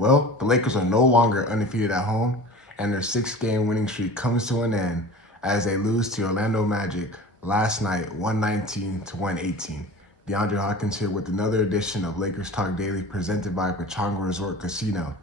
Well, the Lakers are no longer undefeated at home, and their six-game winning streak comes to an end as they lose to Orlando Magic last night, 119 to 118. Deondre Hawkins here with another edition of Lakers Talk Daily presented by Pechanga Resort Casino.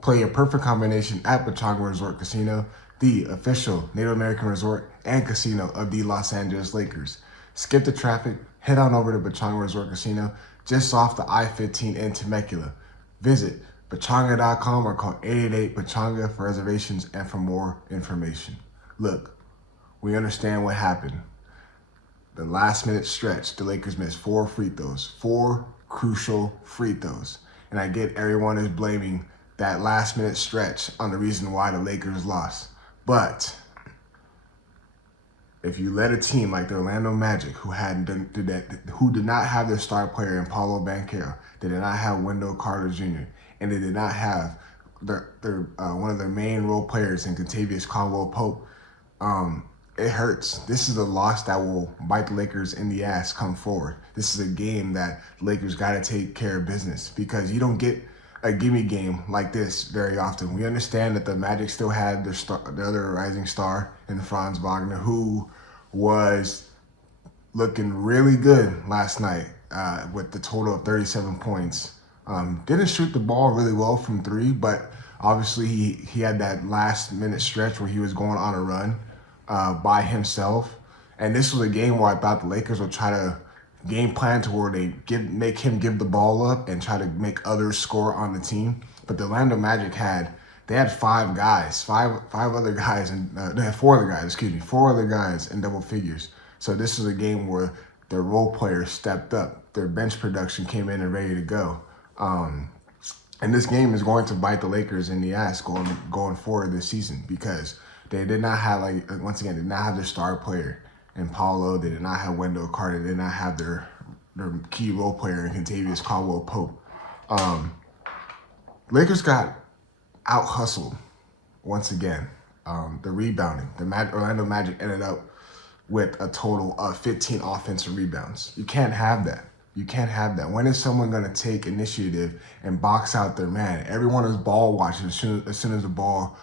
Play a perfect combination at Pechanga Resort Casino, the official Native American resort and casino of the Los Angeles Lakers. Skip the traffic, head on over to Pechanga Resort Casino just off the I-15 in Temecula. Visit Pechanga.com or call 888-PECHANGA for reservations and for more information. Look, we understand what happened. The last minute stretch, the Lakers missed 4 free throws, 4 crucial free throws. And I get everyone is blaming that last minute stretch on the reason why the Lakers lost. But if you let a team like the Orlando Magic, who did not have their star player in Paolo Banchero, they did not have Wendell Carter Jr., and they did not have one of their main role players in Kentavious Caldwell-Pope, it hurts. This is a loss that will bite the Lakers in the ass come forward. This is a game that the Lakers got to take care of business because you don't get a gimme game like this very often. We understand that the Magic still had the other rising star in Franz Wagner, who was looking really good last night with the total of 37 points. Didn't shoot the ball really well from 3, but obviously he had that last minute stretch where he was going on a run by himself. And this was a game where I thought the Lakers would try to game plan to where they make him give the ball up and try to make others score on the team. But the Orlando Magic had 5 other guys, and they had 4 other guys in double figures. So this was a game where their role players stepped up. Their bench production came in and ready to go. And this game is going to bite the Lakers in the ass going forward this season because they did not have, once again, did not have their star player in Paolo. They did not have Wendell Carter. They did not have their key role player in Kentavious Caldwell-Pope. Lakers got out-hustled once again. The rebounding. Orlando Magic ended up with a total of 15 offensive rebounds. You can't have that. You can't have that. When is someone going to take initiative and box out their man? Everyone is ball watching as soon as the ball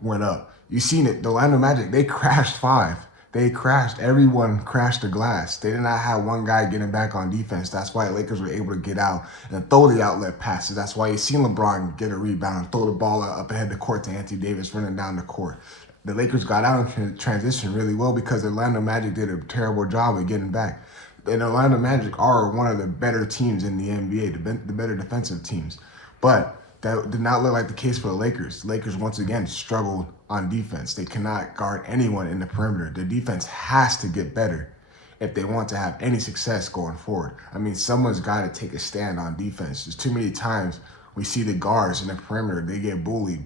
went up. You seen it. The Orlando Magic, they crashed 5. They crashed. Everyone crashed the glass. They did not have one guy getting back on defense. That's why the Lakers were able to get out and throw the outlet passes. That's why you seen LeBron get a rebound, throw the ball up ahead the court to Anthony Davis running down the court. The Lakers got out in transition really well because the Orlando Magic did a terrible job of getting back. And the Orlando Magic are one of the better teams in the NBA, the better defensive teams. But that did not look like the case for the Lakers. The Lakers, once again, struggled on defense. They cannot guard anyone in the perimeter. The defense has to get better if they want to have any success going forward. I mean, someone's got to take a stand on defense. There's too many times we see the guards in the perimeter, they get bullied.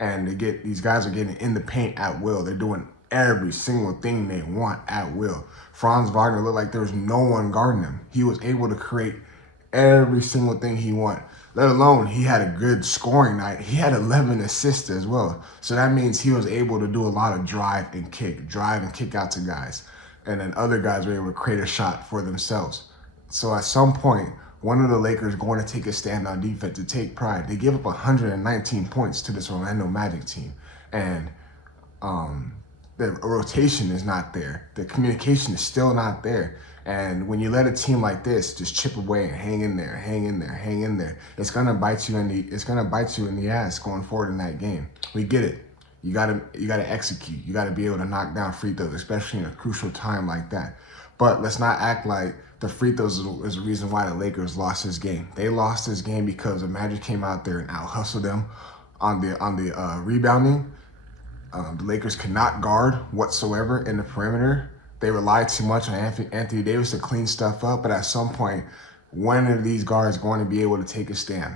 And these guys are getting in the paint at will. They're doing every single thing they want at will. Franz Wagner looked like there was no one guarding him. He was able to create every single thing he wanted. Let alone he had a good scoring night. He had 11 assists as well. So that means he was able to do a lot of drive and kick out to guys. And then other guys were able to create a shot for themselves. So at some point, one of the Lakers going to take a stand on defense to take pride. They give up 119 points to this Orlando Magic team. And the rotation is not there. The communication is still not there. And when you let a team like this just chip away and hang in there, it's gonna bite you in the ass going forward in that game. We get it. You gotta execute. You gotta be able to knock down free throws, especially in a crucial time like that. But let's not act like the free throws is the reason why the Lakers lost this game. They lost this game because the Magic came out there and out-hustled them on the rebounding. The Lakers could not guard whatsoever in the perimeter. They relied too much on Anthony Davis to clean stuff up, but at some point, when are these guards going to be able to take a stand?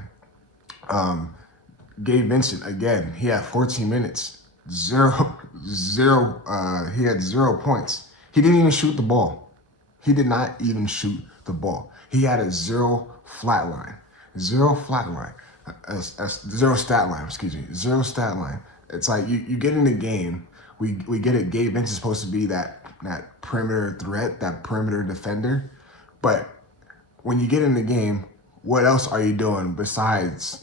Gabe Vincent, again, he had 14 minutes, he had 0 points. He didn't even shoot the ball. He did not even shoot the ball. He had a 0 stat line. It's like you get in the game, we get it. Gabe Vincent's supposed to be that perimeter threat, that perimeter defender. But when you get in the game, what else are you doing besides,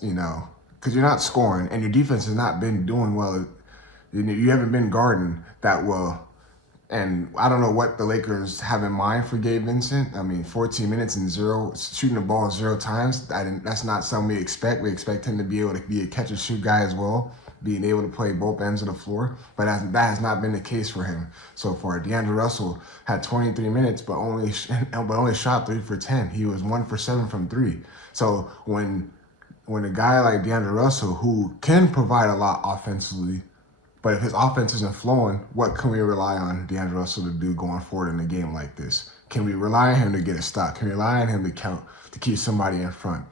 because you're not scoring and your defense has not been doing well. You haven't been guarding that well. And I don't know what the Lakers have in mind for Gabe Vincent. I mean, 14 minutes and shooting the ball 0 times. That's not something we expect. We expect him to be able to be a catch and shoot guy as well, being able to play both ends of the floor. But that has not been the case for him so far. Deondre Russell had 23 minutes, but only shot 3 for 10. He was 1 for 7 from 3. So when a guy like Deondre Russell, who can provide a lot offensively, but if his offense isn't flowing, what can we rely on Deondre Russell to do going forward in a game like this? Can we rely on him to get a stop? Can we rely on him to count, to keep somebody in front?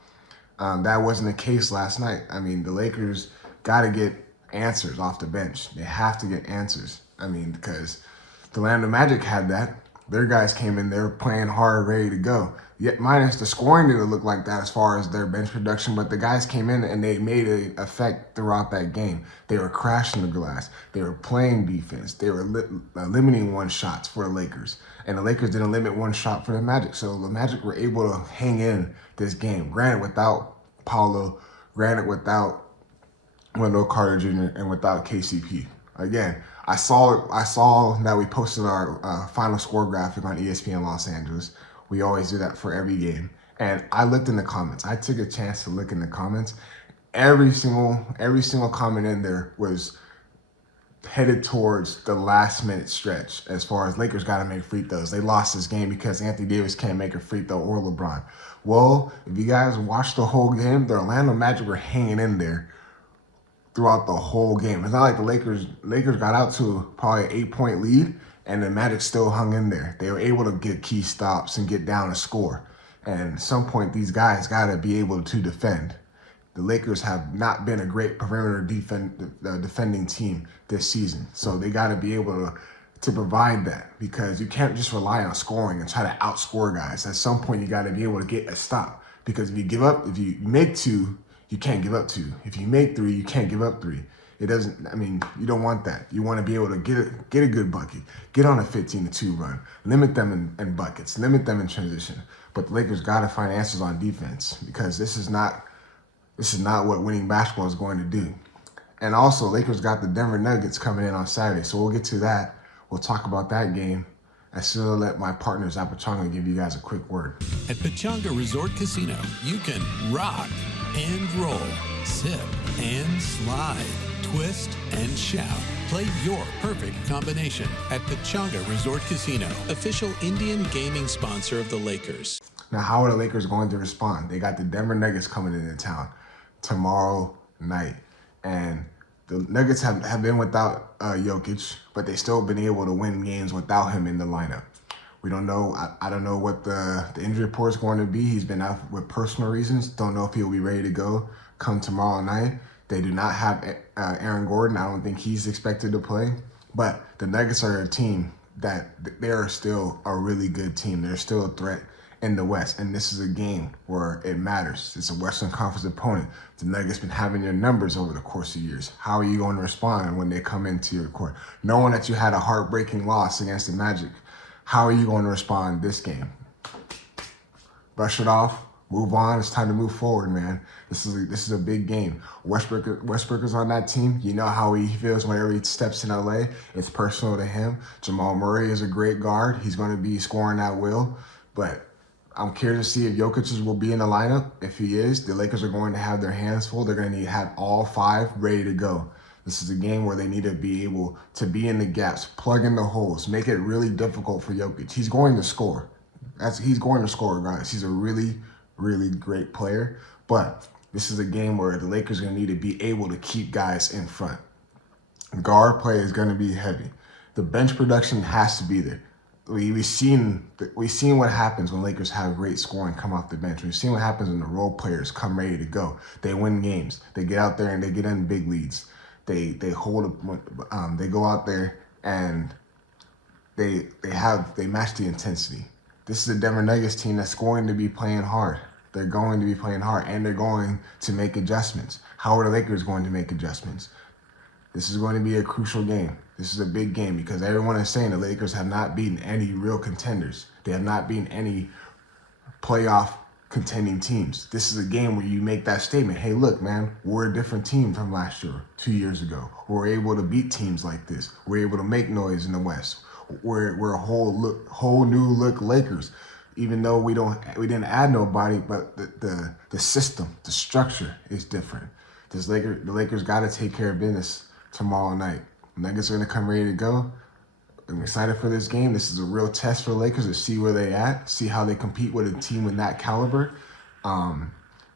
That wasn't the case last night. I mean, the Lakers got to get answers off the bench. They have to get answers. I mean, because the Orlando Magic had that. Their guys came in there playing hard, ready to go. Yet minus the scoring didn't look like that as far as their bench production, but the guys came in and they made an effect throughout that game. They were crashing the glass. They were playing defense. They were limiting 1 shots for the Lakers. And the Lakers didn't limit 1 shot for the Magic. So the Magic were able to hang in this game. Granted, without Paulo, granted, without Wendell Carter Jr., and without KCP. Again, I saw that we posted our final score graphic on ESPN Los Angeles. We always do that for every game. And I looked in the comments. I took a chance to look in the comments. Every single comment in there was headed towards the last minute stretch as far as Lakers got to make free throws. They lost this game because Anthony Davis can't make a free throw or LeBron. Well, if you guys watched the whole game, the Orlando Magic were hanging in there throughout the whole game. It's not like the Lakers got out to probably an 8-point lead and the Magic still hung in there. They were able to get key stops and get down and score. And at some point, these guys got to be able to defend. The Lakers have not been a great perimeter defending team this season. So they got to be able to provide that, because you can't just rely on scoring and try to outscore guys. At some point, you got to be able to get a stop, because if you make 2, you can't give up 2. If you make 3, you can't give up 3. It doesn't, I mean, you don't want that. You want to be able to get a good bucket, get on a 15-2 run, limit them in buckets, limit them in transition. But the Lakers got to find answers on defense, because this is not what winning basketball is going to do. And also, Lakers got the Denver Nuggets coming in on Saturday, so we'll get to that. We'll talk about that game. I still let my partners at Pechanga give you guys a quick word. At Pechanga Resort Casino, you can rock and roll, sip and slide, twist and shout. Play your perfect combination at Pechanga Resort Casino, official Indian gaming sponsor of the Lakers. Now, how are the Lakers going to respond? They got the Denver Nuggets coming into town tomorrow night. And the Nuggets have been without Jokic, but they still been able to win games without him in the lineup. We don't know. I don't know what the injury report is going to be. He's been out with personal reasons. Don't know if he'll be ready to go come tomorrow night. They do not have Aaron Gordon. I don't think he's expected to play. But the Nuggets are a team that they are still a really good team. They're still a threat in the West, and this is a game where it matters. It's a Western Conference opponent. The Nuggets been having your numbers over the course of years. How are you going to respond when they come into your court? Knowing that you had a heartbreaking loss against the Magic, how are you going to respond this game? Brush it off, move on. It's time to move forward, man. This is a big game. Westbrook is on that team. You know how he feels whenever he steps in LA. It's personal to him. Jamal Murray is a great guard. He's going to be scoring at will, but I'm curious to see if Jokic will be in the lineup. If he is, the Lakers are going to have their hands full. They're going to need to have all 5 ready to go. This is a game where they need to be able to be in the gaps, plug in the holes, make it really difficult for Jokic. He's going to score. He's going to score, guys. He's a really, really great player. But this is a game where the Lakers are going to need to be able to keep guys in front. Guard play is going to be heavy. The bench production has to be there. We've seen what happens when Lakers have great scoring come off the bench. We've seen what happens when the role players come ready to go. They win games. They get out there and they get in big leads. They go out there and they match the intensity. This is a Denver Nuggets team that's going to be playing hard. They're going to be playing hard, and they're going to make adjustments. How are the Lakers going to make adjustments? This is going to be a crucial game. This is a big game, because everyone is saying the Lakers have not beaten any real contenders. They have not beaten any playoff contending teams. This is a game where you make that statement. Hey, look, man, we're a different team from last year, 2 years ago. We're able to beat teams like this. We're able to make noise in the West. We're a whole new look Lakers. Even though we didn't add nobody, but the system, the structure is different. The Lakers got to take care of business tomorrow night. Nuggets are gonna come ready to go. I'm excited for this game. This is a real test for the Lakers to see where they at, see how they compete with a team with that caliber. I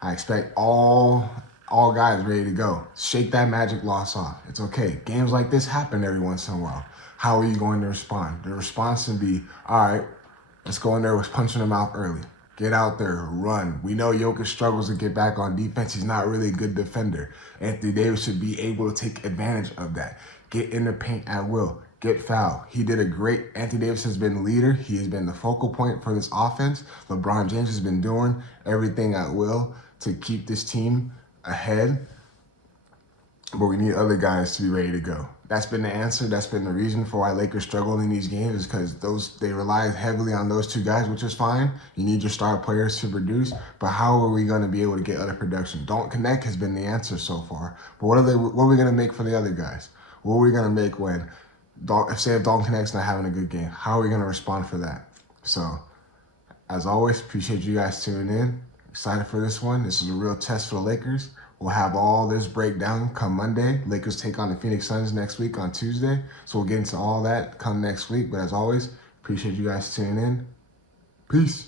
expect all guys ready to go. Shake that Magic loss off. It's okay. Games like this happen every once in a while. How are you going to respond? The response can be, all right, let's go in there with punching them out early. Get out there, run. We know Jokic struggles to get back on defense. He's not really a good defender. Anthony Davis should be able to take advantage of that. Get in the paint at will. Get fouled. He did a great. Anthony Davis has been the leader. He has been the focal point for this offense. LeBron James has been doing everything at will to keep this team ahead. But we need other guys to be ready to go. That's been the answer. That's been the reason for why Lakers struggle in these games, is because they rely heavily on those two guys, which is fine. You need your star players to produce, but how are we going to be able to get other production? Don't connect has been the answer so far. But what are we going to make for the other guys? What are we going to make when, if Dalton Connect's not having a good game? How are we going to respond for that? So, as always, appreciate you guys tuning in. Excited for this one. This is a real test for the Lakers. We'll have all this breakdown come Monday. Lakers take on the Phoenix Suns next week on Tuesday. So we'll get into all that come next week. But as always, appreciate you guys tuning in. Peace.